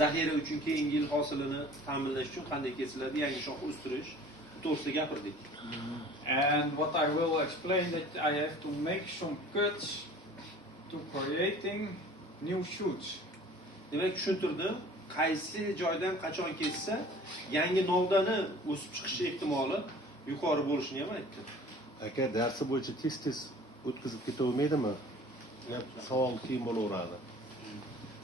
zaxira uchun keyingi yil hosilini ta'minlash uchun qanday kesiladi, yangi shox o'stirish to'g'risida gapirdik. And what I will explain that I have to make some cuts to creating new shoots. Demak, tushuntirdim. Qaysi joydan qachon kessa yangi novdani o'sib chiqish ehtimoli yuqori bo'lishini ham aytdim. Aka, darsi bo'yicha tez o'tkazib ketavermaydimi? Savol qiyin bo'laveradi.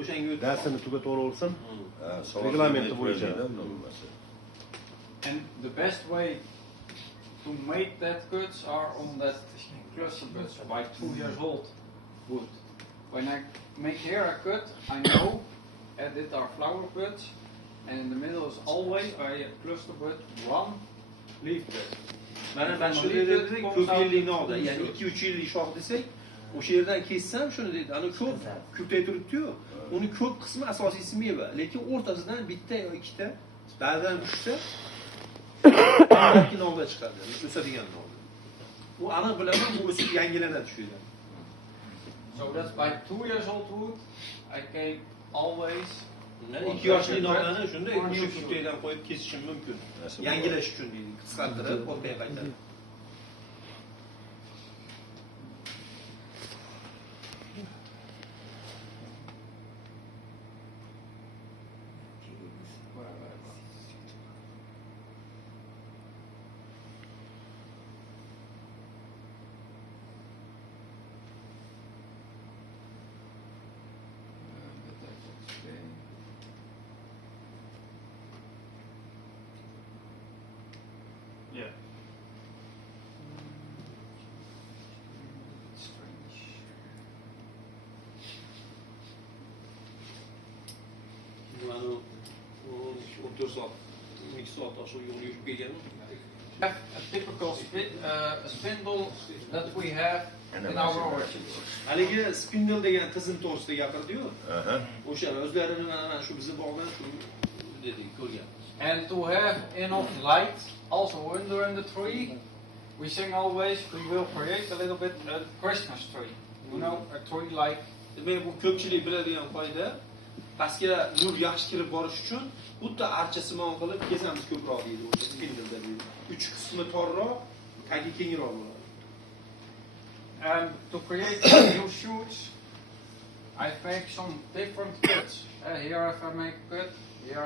O'shanga o'tib Darsini tugatib olaversin. Reglamenti bo'yicha. And the best way to make that cuts are on that cluster buds by 2 years old wood. When I make here a cut, I know edit our flower buds, and in the middle is always a cluster bud, one leaf bud. Mana shu yerda ko'p yillik novda, ya'ni 2-3 yillik shox desak, o'sha yerdan kessam shuni deydi. Ana ko'p ko'payib turibdi-yu. Uni ko'p qismi asosiysi meva, lekin o'rtasidan bitta yo ikkita, ba'zan uchta balki novda chiqadi, o'sadigan novda. Bu aniq bilaman, bu o'sib yangilanadi shu yerda. So that's by 2 years old wood. I can always. 2 yoshli novdani shunday o'sha ko'kaydan qo'yib kesishim mumkin. Yangilash uchun deydi, qisqartirib, o'rtaga qaytarib. Yeah. Mana 14 soat, 12 soat aşağı yol yürüyüp geldim. Have a typical spindle that we have in our orchards. Haligi spindle degan tizim to'g'risida gapirdi-yu. O'sha o'zlarini mana shu bizni bog'dan shu dedik, ko'rgan. And to have enough light also under the tree, we sing always we will create a little bit a Christmas tree. You know, a tree like. Demak, bu ko'pchilik biladigan qoida. Pastga nur yaxshi kirib borish uchun xuddi archasimon qilib kesamiz ko'proq deydi o'sha spindleda deydi. 3 qismi torroq, tagi kengroq bo'ladi. And to create new shoots, I make some different cuts. Here I make a cut. Here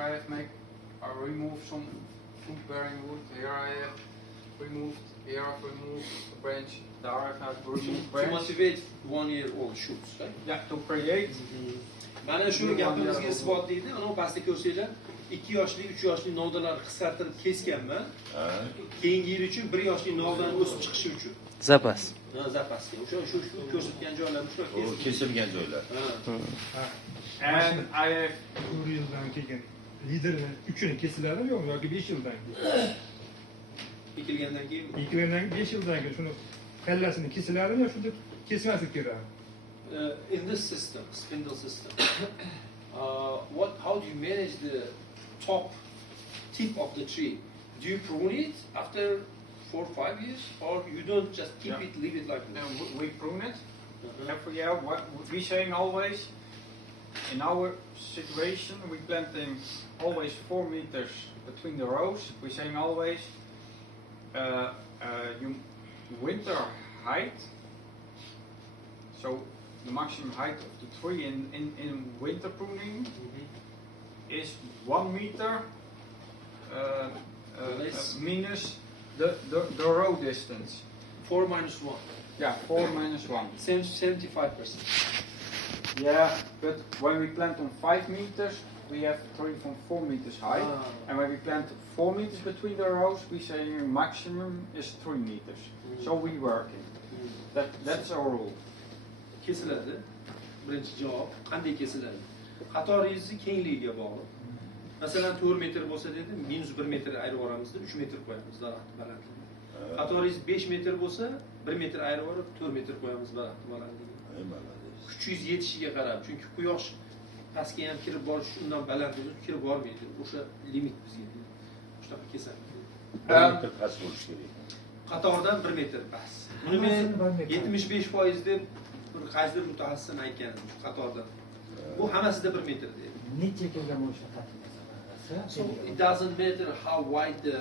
I remove some fruit-bearing wood. Here I have removed. Here I've removed a branch. There I have removed To branch. motivate 1-year-old shoots, right? Yeah, to create. Mana shu gapimizga isbot deydi. Ana pastda ko'rsanglar, 2 yoshli, 3 yoshli novdalarni qisqartirib kesganman. Keyingi yil uchun 1 yoshli novdan o'sib chiqishi uchun. Zapas. Zapasga. O'sha ko'rsatgan joylar shular Kesilgan joylar. And I have 4 yildan keyin liderni 3'ünü kesiladimi yo'qmi yoki 5 yildan keyin? ekilgandan keyin Ekilgandan 5 yildan keyin shuni kallasini kesiladimi yo shunda kesmaslik kerak? In this system, spindle system, how do you manage the tip of the tree? Do you prune it after 4 or 5 years, or you don't just keep it, leave it like that? we prune it every year. What we saying always in our situation, we planting always 4 meters between the rows. We saying always you winter height. So the maximum height of the tree in winter pruning is 1 meter minus the row distance. 4 minus 1. Yeah, 4 minus 1. 75%. Yeah, but when we plant on 5 meters, we have tree from 4 meters high. And when we plant 4 meters between the rows, we say maximum is 3 meters. So we working. That's our rule. Kesiladi. Birinchi javob, qanday kesiladi? Qatoringizni kengligiga bog'liq. Masalan, 4 metr bo'lsa dedi, minus 1 metr ayirib yuboramiz, 3 metr qo'yamiz daraxt balandligi. Qatoringiz 5 metr bo'lsa, 1 metr ayirib yuborib, 4 metr qo'yamiz daraxt balandligi. Kuchingiz yetishiga qarab, chunki quyosh pastga ham kirib borish undan baland bo'lsa, kirib bormaydi. O'sha limit bizga deydi. Shunaqa kesamiz. 1 metr past bo'lishi kerak. Qatordan 1 metr past. Buni men 75% deb qaysidir mutaxassis aytgan qatordan. Bu hammasida 1 metr deydi. necha kilometr qattiq masalasi. So it doesn't matter how wide the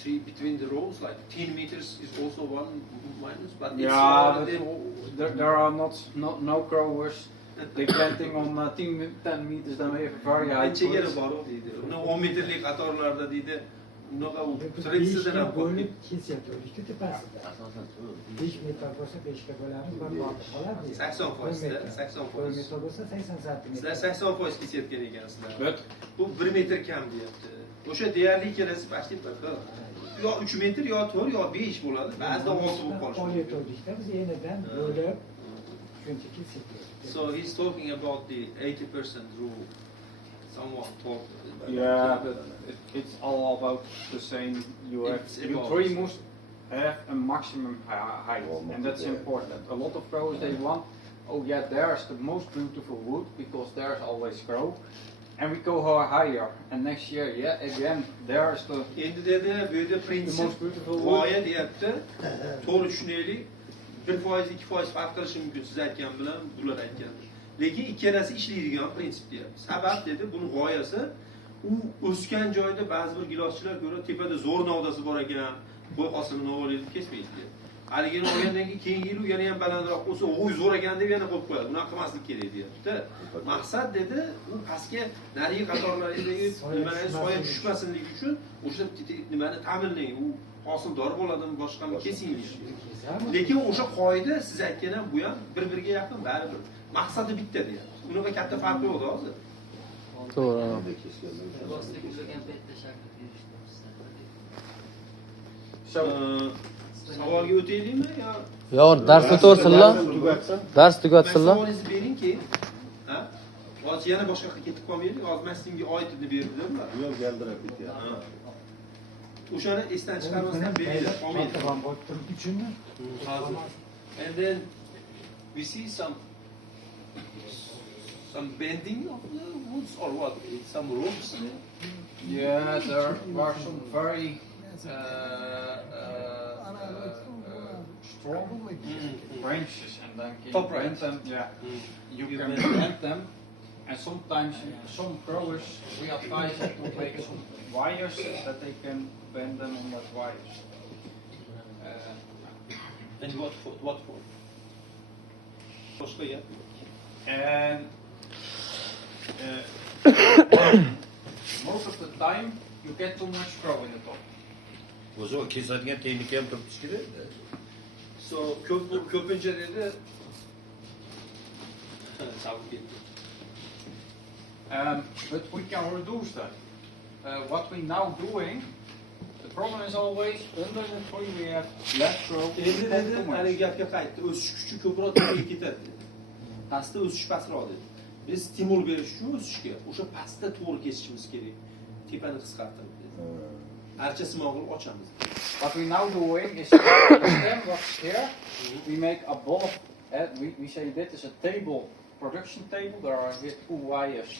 tree between the rows, like 10 meters is also one minus, but it's Yeah, but the- there are no growers. They planting on 10 meters, then we have very high Necha yeri fruits. bor u deydi. Uni 10 metrlik qatorlarda deydi. Unaqa u Biz traditsiyadan ham beshga qolib bo'lib kesyapti tepasida. 5 metr bo'lsa 5 ga bo'lamiz, bir qolib qoladi. 80%, 80%. 1 metr bo'lsa 80 santimetr. Sizlar 80% kesayotgan ekansizlar. But Bu 1 metr kam deyapti. O'sha deyarli kelasi почти yo 3 metr yo 4 yo 5 bo'ladi. Ba'zida 6 bo'lib qolishi mumkin. Olyotodikda biz yenidan bo'lib shuncha kesyapti. So he's talking about the 80% rule. Someone talked about yeah, but it's all about the same. You have It's you about- tree must have a maximum height, and that's Yeah. important. A lot of growers they want, oh yeah, there's the most beautiful wood because there's always grow, and we go higher. And next year, yeah, again, there's the Endi dedi bu yerda the prinsip most beautiful wood. g'oya deyapti. To'g'ri tushunaylik. 1%, 2% farq qilishi mumkin siz aytgan bilan bular aytgan. Lekin ikkalasi ishlaydigan prinsip deyapti. Sabab dedi, buning g'oyasi u o'sgan joyda ba'zi bir giloschilar ko'ra tepada zo'r novdasi bor ekan, qo'y hosilini olib kesmaydi deyapti. Haligini olgandan keyin yil u yana ham balandroq bo'lsa, "O'y zo'r ekan" deb yana qo'yib qo'yadi. Bunaqa qilmaslik kerak deyapti. Maqsad dedi, u pastga narigi qatorlaridagi nimalar soya tushmasinligi uchun o'sha nimani ta'minlang. U hosildor bo'ladimi, boshqami kesing deyapti. Lekin o'sha qoida siz aytgan ham bu ham bir-biriga yaqin, baribir. Maqsadi bitta deyapti. Unaqa katta farqi yo'q hozir. To'g'ri. So Savolga o'taylikmi yo? Yo, dars o'taversinlar. Tugatsin. Dars tugatsinlar. Savolingizni bering keyin. Ha? Hozir yana boshqa yoqqa ketib qolmaylik. Hozir men sizga oyatni berdilar. Yo'q, galdirab ketyapti. O'shani esdan chiqarmasdan beringlar, qolmaydi. Uchunmi? Hozir. And then we see some bending of the woods or what? Some ropes. yeah, there are some very strong branches, and then can Top you bend branch. them. Yeah, you You can bend bend them, and sometimes some growers we advise them to make some wires that they can bend them on that wires. And what for? What for? Boshqa gap. And most of the time you get too much grow in the top. O'zi o kesadigan texnika ham turibdi kerak. So ko'pincha dedi chavib ketdi. But we can reduce that. What we now doing, the problem is always under the tree we have less grow. Endi not dedi, too much. hali gapga qaytdi. O'sish kuchi ko'proq tepaga ketadi dedi. Pastda o'sish pastroq dedi. Biz stimul berish uchun o'sishga o'sha pastda to'g'ri kesishimiz kerak. Tepani qisqartirib dedi. Archasini qilib ochamiz. What we now doing is the stem what's here, we make above, we say this is a table, production table, there are here 2 wires,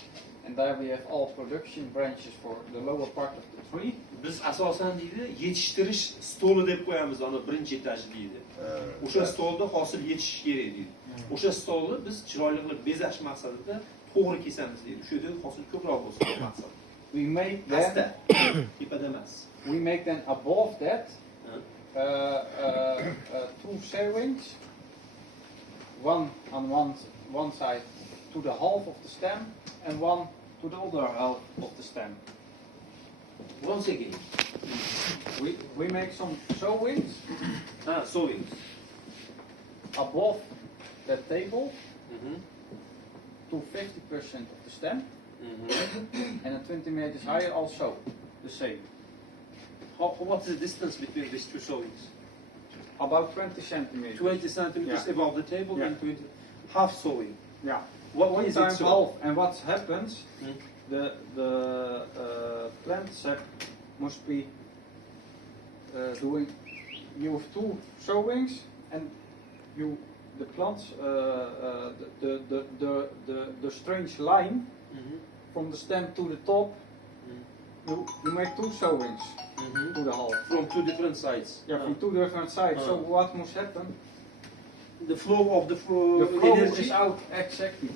and there we have all production branches for the lower part of the tree. Biz asosan deydi, yetishtirish stoli deb qo'yamiz, ana birinchi etaj deydi. O'sha stolda hosil yetish kerak deydi. O'sha stolni biz chiroyli qilib bezash maqsadida to'g'ri kesamiz deydi. O'sha yerda hosil ko'proq bo'lsin deb maqsad. We make Pastda, then, tepada emas. we make then above that, Ha? 2 sewings, one on one side to the half of the stem, and one to the other half of the stem. Once again. We make some sewings Sewing. above that table Mhm. to 50% of the stem, Mhm. and at 20 meters higher also the same. What's the distance between these two sewings? About 20 centimeters. 20 centimeters Yeah. above the table Yeah. and 20 half sewing. Yeah. What One is time it so? half, and what happens? Hmm. The plant sap must be doing. You have 2 sewings, and the plants the strange line Mhm. from the stem to the top. Mhm. You make 2 sewings Mhm. to the half. From two different sides. Yeah, from 2 different sides. So Ah. what must happen? the flow of the The flow energy. is out exactly,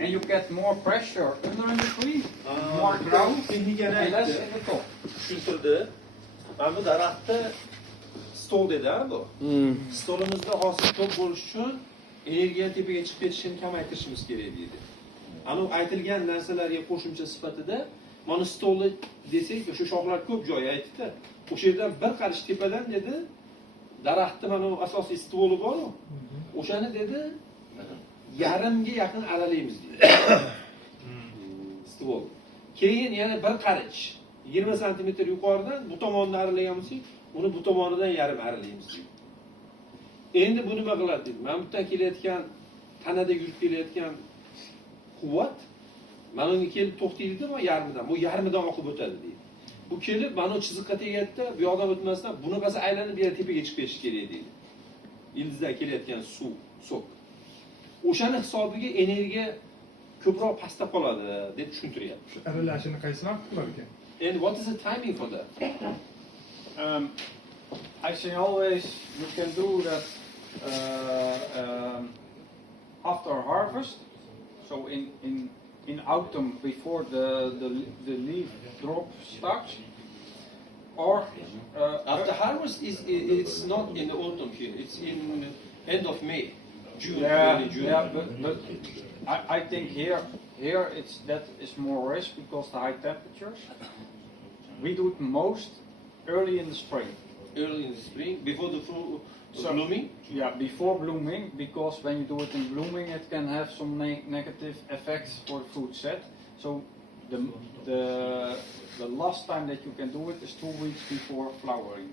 and you get more pressure under in the tree, Aa, more ground, Texnikani and less aytdi. in the top. Tushuntirdi. Mana bu daraxtda stol dedi ha bu. Stolimizda hosil ko'p bo'lish uchun energiya tepaga chiqib ketishini kamaytirishimiz kerak deydi. Ana aytilgan narsalarga qo'shimcha sifatida mana stolni desak, o'sha shoxlar ko'p joy aytdi. O'sha yerdan bir qarish tepadan dedi, daraxtni mana asosiy stoli bor-ku. O'shani dedi, yarimga yaqin aralaymiz deydi. Stol. Keyin yana bir qarich 20 sm yuqoridan bu tomonni aralagan bo'lsak, uni bu tomonidan yarim aralaymiz deydi. Endi bu nima qiladi deydi. Mana bu yerdan kelayotgan tanada yurib kelayotgan quvvat mana unga kelib to'xtaydi-da, bu yarmidan. Bu yarmidan oqib o'tadi deydi. Bu kelib mana bu chiziqqa tegadi-da, bu yoqdan o'tmasdan bunaqasi aylanib bir tepaga chiqib ketishi kerak deydi. Ildizdan kelayotgan suv, sok. O'shani hisobiga energiya ko'proq pastda qoladi deb tushuntiryapti. Shu aralashishni qaysi vaqt qilar ekan? And what is the timing for that? I say always you can do that after harvest, so in autumn before the leaf drop starts, or After harvest it's not in the autumn here. It's in end of May, June, early June. but I think here that is more risk because the high temperatures. We do it most early in the spring. Early in the spring, before the blooming. Yeah, before blooming, because when you do it in blooming, it can have some negative effects for the fruit set. So the last time that you can do it is 2 weeks before flowering.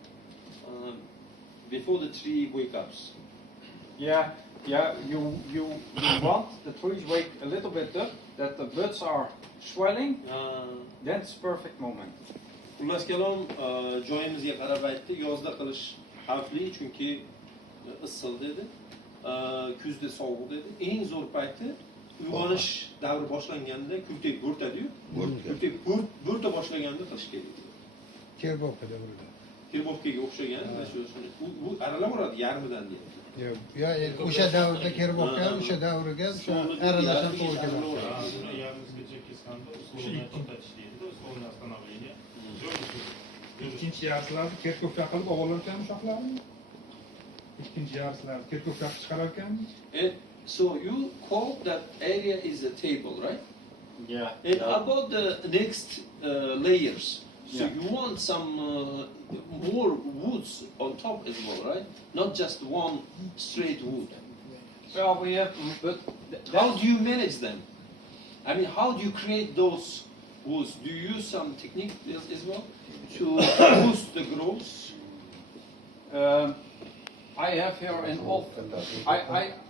Before the tree wake ups. Yeah, you want the trees wake a little bit up, that the buds are swelling. That's perfect moment. Xullas kalom joyimizga qarab aytdi, yozda qilish xavfli chunki issiq dedi. Kuzda sovuq dedi. Eng zo'r payti uyg'onish davri boshlanganda kultek bo'rtadi-yu. Kultek bo'rta boshlaganda qilish kerak. Kerbobkada bo'ladi. Kerbobkaga o'xshagan bu aralaveradi yarmidan deydi. Ya o'sha davrda kerbobka o'sha davriga o'sha aralashib qo'ygan. Ikkinchi yarsilarni kerkovka qilib olarkan shoxlarni. Ikkinchi yarsilarni kerkovka qilib chiqarar ekan. So you call that area is a table, right? Yeah. And about the next layers, so Yeah. you want some more woods on top as well, right? Not just one straight wood. Well, we have, but How do you manage them? I mean, how do you create those woods? Do you use some technique as well to boost the growth? I have here an off.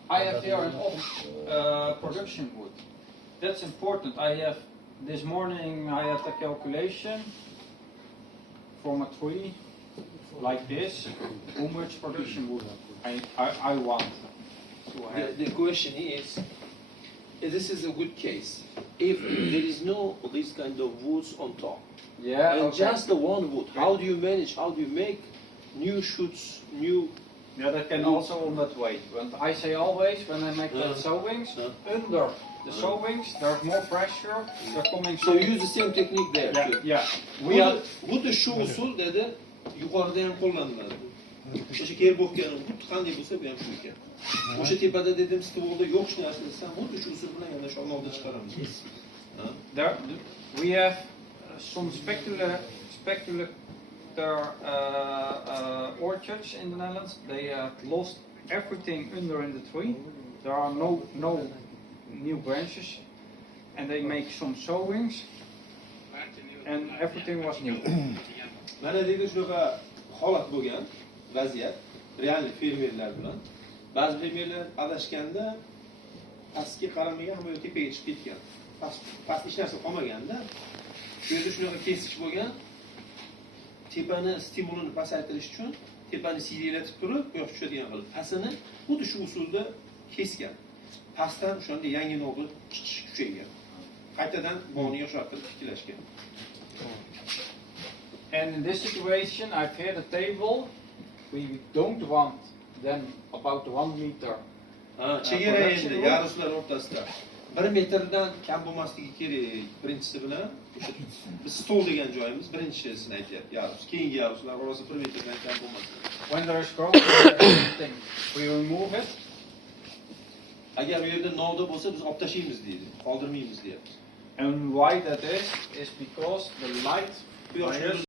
I have here an off production wood. That's important. I have this morning. I had a calculation from a tree like this. How much production wood I want to have. The question is, this is a good case. If there is no this kind of woods on top, Yeah. and Okay. just the one wood, how do you manage? How do you make new shoots, new? Yeah, that can also on that way. But I say always when I make that sowings, under the sowings there's more pressure. They're coming. So you use the same technique there. Yeah, too. yeah. We are. Xuddi shu usul dedi, yuqorida ham qo'llaniladi. O'sha kerbobkani xuddi qanday bo'lsa bu ham shu ekan. O'sha tepada dedim, stvolda yo'q shu narsa desam, xuddi shu usul bilan yana shoxni oldiga chiqaramiz. There, we have some speculator orchards in the Netherlands. They have lost everything under in the tree. There are no new branches, and they make some sowings, and everything was new. Mana deydi shunaqa holat bo'lgan, vaziyat, realniy fermerlar bilan. Ba'zi fermerlar adashganda pastga qaramagan, hamma tepaga chiqib ketgan. Past hech narsa qolmaganda, shu yerda shunaqa kesish bo'lgan. Tepani stimulini pasaytirish uchun tepani siyraklatib turib, quyosh tushadigan qilib, pastini xuddi shu usulda kesgan. Pastdan o'shanda yangi nobud kuchaygan. Qaytadan bog'ni yoshartirib tiklashgan. And in this situation, I've had a table. We don't want then about 1 meter Ha, chegara endi yaruslar o'rtasida 1 metrdan kam bo'lmasligi kerak. Birinchisi bilan o'sha biz stol degan joyimiz birinchisini aytyapti. Yarus. Keyingi yaruslar orasida 1 metrdan kam bo'lmasin. When there is growth or anything, we remove it. Agar u yerda novda bo'lsa biz olib tashlaymiz deydi. Qoldirmaymiz deyapti. And why that is because the light Quyosh virus